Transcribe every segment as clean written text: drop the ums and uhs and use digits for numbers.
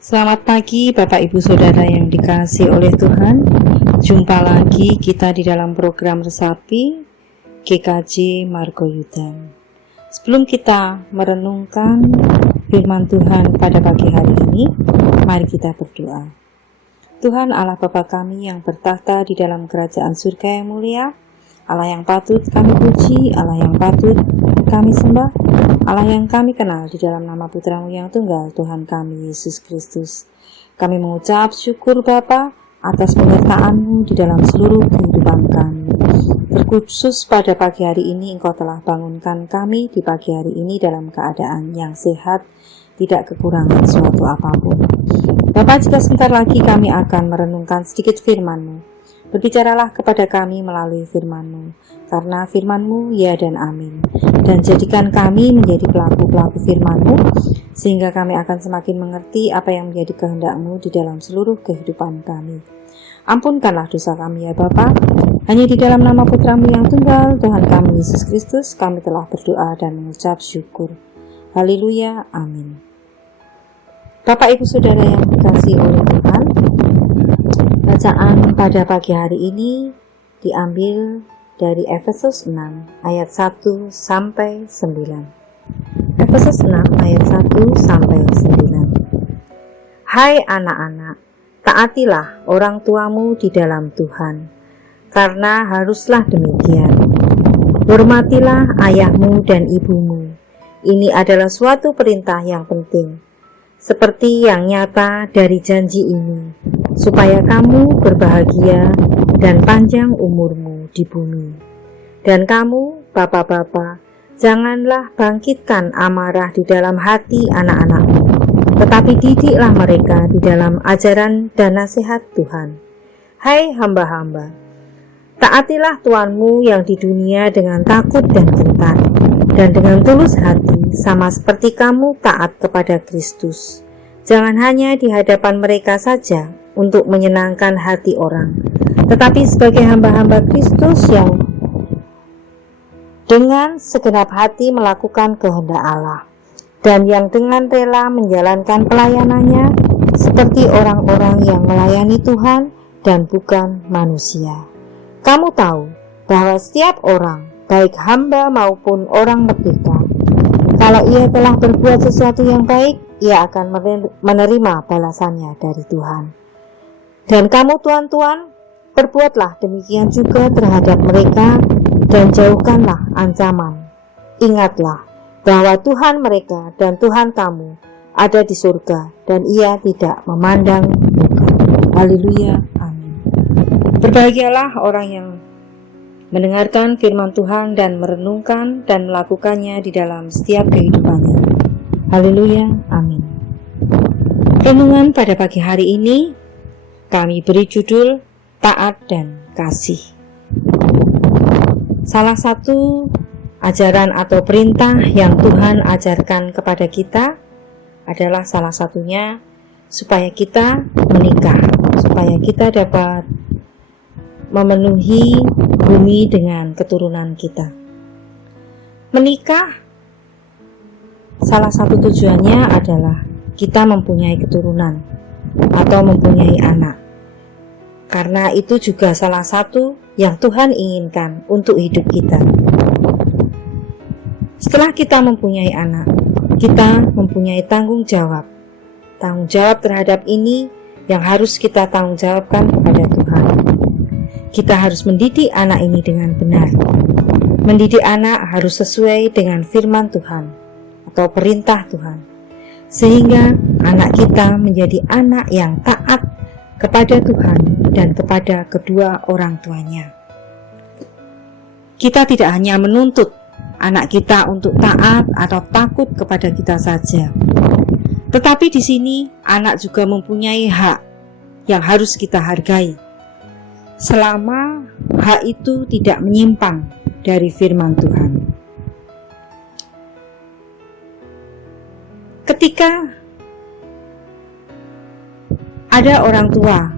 Selamat pagi Bapak Ibu Saudara yang dikasihi oleh Tuhan. Jumpa lagi kita di dalam program Resapi GKJ Margoyudan. Sebelum kita merenungkan firman Tuhan pada pagi hari ini, mari kita berdoa. Tuhan Allah Bapa kami yang bertahta di dalam kerajaan surga yang mulia, Allah yang patut kami puji, Allah yang patut kami sembah, Allah yang kami kenal di dalam nama Putra-Mu yang tunggal, Tuhan kami Yesus Kristus. Kami mengucap syukur Bapa atas penyertaan-Mu di dalam seluruh kehidupan kami. Terkhusus pada pagi hari ini Engkau telah bangunkan kami di pagi hari ini dalam keadaan yang sehat, tidak kekurangan suatu apapun. Bapa, jika sebentar lagi kami akan merenungkan sedikit firman-Mu, berbicaralah kepada kami melalui firman-Mu, karena firman-Mu ya dan amin. Dan jadikan kami menjadi pelaku-pelaku firman-Mu, sehingga kami akan semakin mengerti apa yang menjadi kehendak-Mu di dalam seluruh kehidupan kami. Ampunkanlah dosa kami ya Bapa. Hanya di dalam nama Putra-Mu yang tunggal, Tuhan kami Yesus Kristus, kami telah berdoa dan mengucap syukur. Haleluya, amin. Bapak Ibu Saudara yang dikasihi oleh Tuhan, bacaan pada pagi hari ini diambil dari Efesus 6 ayat 1 sampai 9. Efesus 6 ayat 1 sampai 9. Hai anak-anak, taatilah orang tuamu di dalam Tuhan, karena haruslah demikian. Hormatilah ayahmu dan ibumu. Ini adalah suatu perintah yang penting, seperti yang nyata dari janji ini, supaya kamu berbahagia dan panjang umurmu di bumi. Dan kamu, bapak-bapak, janganlah bangkitkan amarah di dalam hati anak-anakmu, tetapi didiklah mereka di dalam ajaran dan nasihat Tuhan. Hai hamba-hamba, taatilah Tuanmu yang di dunia dengan takut dan gentar, dan dengan tulus hati, sama seperti kamu taat kepada Kristus. Jangan hanya di hadapan mereka saja untuk menyenangkan hati orang, tetapi sebagai hamba-hamba Kristus yang dengan segenap hati melakukan kehendak Allah, dan yang dengan rela menjalankan pelayanannya seperti orang-orang yang melayani Tuhan dan bukan manusia. Kamu tahu bahwa setiap orang, baik hamba maupun orang merdeka, kalau ia telah berbuat sesuatu yang baik, ia akan menerima balasannya dari Tuhan. Dan kamu tuan-tuan, perbuatlah demikian juga terhadap mereka dan jauhkanlah ancaman. Ingatlah bahwa Tuhan mereka dan Tuhan kamu ada di surga dan ia tidak memandang muka. Haleluya, amin. Berbahagialah orang yang mendengarkan firman Tuhan dan merenungkan dan melakukannya di dalam setiap kehidupannya. Haleluya, amin. Renungan pada pagi hari ini kami beri judul Taat dan Kasih. Salah satu ajaran atau perintah yang Tuhan ajarkan kepada kita adalah salah satunya supaya kita menikah, supaya kita dapat memenuhi bumi dengan keturunan kita. Menikah, salah satu tujuannya adalah kita mempunyai keturunan atau mempunyai anak. Karena itu juga salah satu yang Tuhan inginkan untuk hidup kita. Setelah kita mempunyai anak, kita mempunyai tanggung jawab. Tanggung jawab terhadap ini yang harus kita tanggung jawabkan kepada Tuhan. Kita harus mendidik anak ini dengan benar. Mendidik anak harus sesuai dengan firman Tuhan atau perintah Tuhan, sehingga anak kita menjadi anak yang taat kepada Tuhan dan kepada kedua orang tuanya. Kita tidak hanya menuntut anak kita untuk taat atau takut kepada kita saja, tetapi di sini anak juga mempunyai hak yang harus kita hargai, selama hak itu tidak menyimpang dari firman Tuhan. Ketika ada orang tua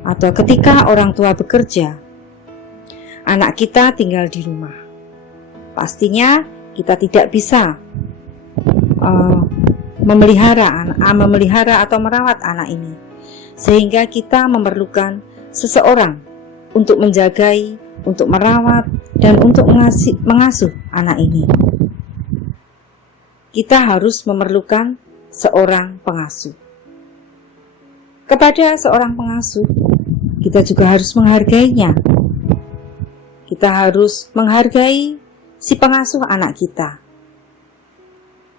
atau ketika orang tua bekerja, anak kita tinggal di rumah, pastinya kita tidak bisa memelihara atau merawat anak ini, sehingga kita memerlukan seseorang untuk menjagai, untuk merawat, dan untuk mengasuh anak ini. Kita harus memerlukan seorang pengasuh. Kepada seorang pengasuh, kita juga harus menghargainya. Kita harus menghargai si pengasuh anak kita.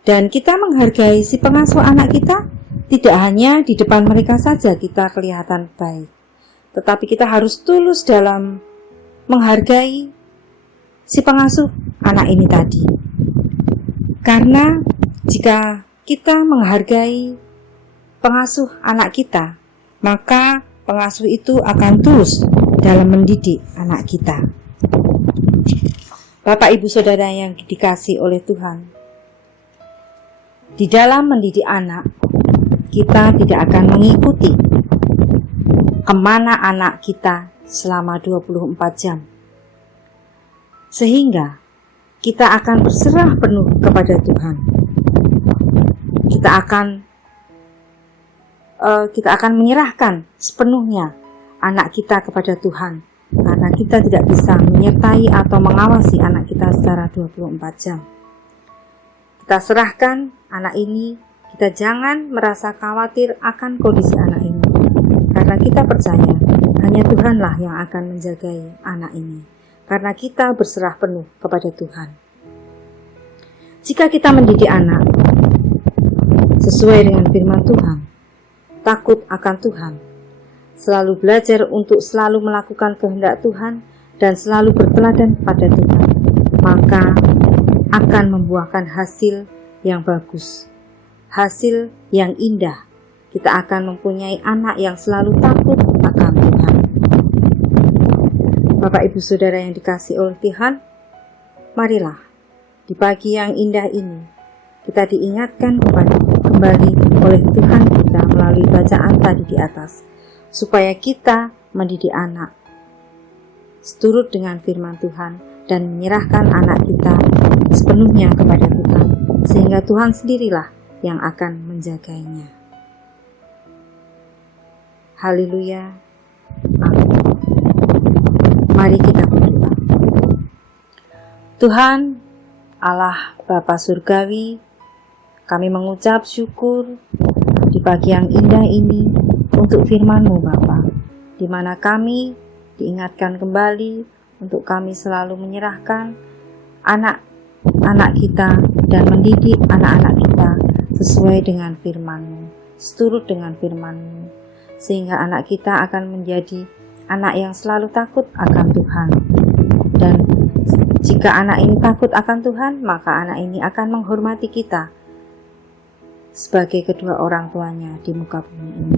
Dan kita menghargai si pengasuh anak kita tidak hanya di depan mereka saja kita kelihatan baik, tetapi kita harus tulus dalam menghargai si pengasuh anak ini tadi. Karena jika kita menghargai pengasuh anak kita, maka pengasuh itu akan tulus dalam mendidik anak kita. Bapak, Ibu, Saudara yang dikasihi oleh Tuhan, di dalam mendidik anak, kita tidak akan mengikuti kemana anak kita selama 24 jam. Sehingga kita akan berserah penuh kepada Tuhan. Kita akan menyerahkan sepenuhnya anak kita kepada Tuhan, karena kita tidak bisa menyertai atau mengawasi anak kita secara 24 jam. Kita serahkan anak ini, kita jangan merasa khawatir akan kondisi anak ini, karena kita percaya hanya Tuhanlah yang akan menjagai anak ini, karena kita berserah penuh kepada Tuhan. Jika kita mendidik anak sesuai dengan firman Tuhan, takut akan Tuhan, selalu belajar untuk selalu melakukan kehendak Tuhan, dan selalu berteladan kepada Tuhan, maka akan membuahkan hasil yang bagus, hasil yang indah. Kita akan mempunyai anak yang selalu takut akan Tuhan. Bapak, Ibu, Saudara yang dikasihi oleh Tuhan, marilah di pagi yang indah ini kita diingatkan kembali oleh Tuhan kita melalui bacaan tadi di atas, supaya kita mendidik anak seturut dengan firman Tuhan dan menyerahkan anak kita sepenuhnya kepada Tuhan, sehingga Tuhan sendirilah yang akan menjaganya. Haleluya. Amin. Mari kita berdoa. Tuhan Allah Bapa Surgawi, kami mengucap syukur di pagi yang indah ini untuk firman-Mu Bapa, di mana kami diingatkan kembali untuk kami selalu menyerahkan anak-anak kita dan mendidik anak-anak kita sesuai dengan firman-Mu, seturut dengan firman-Mu, sehingga anak kita akan menjadi anak yang selalu takut akan Tuhan. Dan jika anak ini takut akan Tuhan, maka anak ini akan menghormati kita sebagai kedua orang tuanya di muka bumi ini.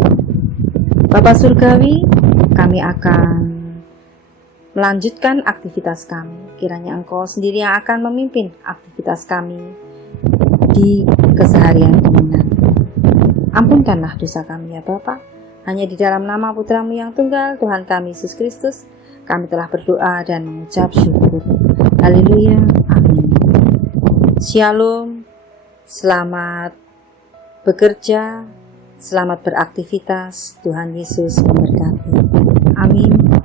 Bapa Surgawi, kami akan melanjutkan aktivitas kami. Kiranya Engkau sendiri yang akan memimpin aktivitas kami di keseharian kemudian. Ampunkanlah dosa kami ya Bapa. Hanya di dalam nama Putra-Mu yang tunggal, Tuhan kami Yesus Kristus, kami telah berdoa dan mengucap syukur. Haleluya. Amin. Shalom. Selamat bekerja, selamat beraktivitas. Tuhan Yesus memberkati. Amin.